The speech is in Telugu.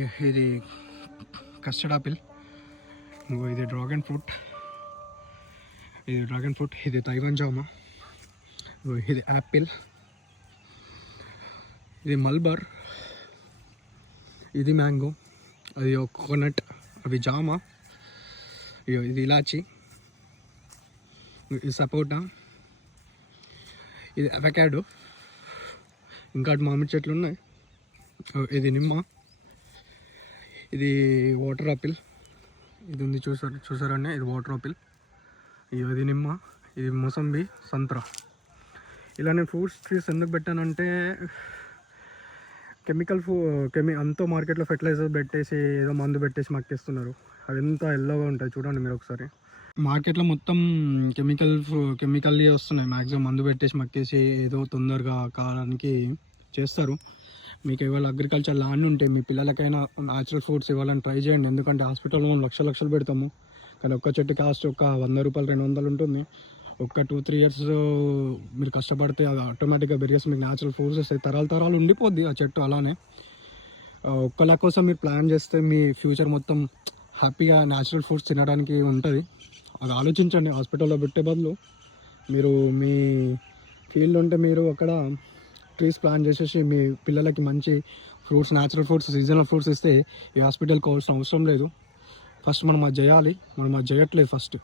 ఇది కస్టర్డ్ ఆపిల్, ఇది డ్రాగన్ ఫ్రూట్, ఇది తైవాన్ జామా, ఇది యాపిల్, ఇది మల్బర్, ఇది మ్యాంగో, అది కోకోనట్, అవి జామా, ఇది ఇలాచి, ఇది సపోటా, ఇది అవకాడో, ఇంకా మామిడి చెట్లు ఉన్నాయి, ఇది నిమ్మ, ఇది వాటర్ ఆపిల్, ఇది ఉంది చూసారండి, ఇది వాటర్ ఆపిల్, ఇది నిమ్మ, ఇది మొసంబి, సంత్రా. ఇలా నేను ఫ్రూట్స్ ట్రీస్ ఎందుకు పెట్టానంటే అంతా మార్కెట్లో ఫెర్టిలైజర్ పెట్టేసి ఏదో మందు పెట్టేసి మక్కేస్తున్నారు. అవి ఎంత ఎల్లోగా ఉంటాయి చూడండి మీరు ఒకసారి. మార్కెట్లో మొత్తం కెమికల్ వస్తున్నాయి. మ్యాక్సిమం మందు పెట్టేసి మక్కేసి ఏదో తొందరగా కావడానికి చేస్తారు. మీకు ఇవాళ అగ్రికల్చర్ ల్యాండ్ ఉంటే మీ పిల్లలకైనా న్యాచురల్ ఫ్రూట్స్ ఇవ్వాలని ట్రై చేయండి. ఎందుకంటే హాస్పిటల్లో లక్షలు పెడతాము, కానీ ఒక్క చెట్టు కాస్ట్ ఒక 100 రూపాయలు 200 ఉంటుంది. ఒక 2-3 ఇయర్స్ మీరు కష్టపడితే అది ఆటోమేటిక్గా పెరిగేసి మీకు న్యాచురల్ ఫ్రూట్స్ వస్తాయి. తరాలు ఉండిపోద్ది ఆ చెట్టు అలానే. ఒక్కళ్ళ కోసం మీరు ప్లాన్ చేస్తే మీ ఫ్యూచర్ మొత్తం హ్యాపీగా న్యాచురల్ ఫ్రూట్స్ తినడానికి ఉంటుంది. అది ఆలోచించండి. హాస్పిటల్లో పెట్టే బదులు మీరు మీ ఫీల్డ్ ఉంటే మీరు అక్కడ ట్రీస్ ప్లాన్ చేసేసి మీ పిల్లలకి మంచి fruits, natural fruits, seasonal fruits ఇస్తే ఈ హాస్పిటల్కి కావాల్సిన అవసరం లేదు. ఫస్ట్ మనం అది చేయాలి. మనం అది చేయట్లేదు ఫస్ట్.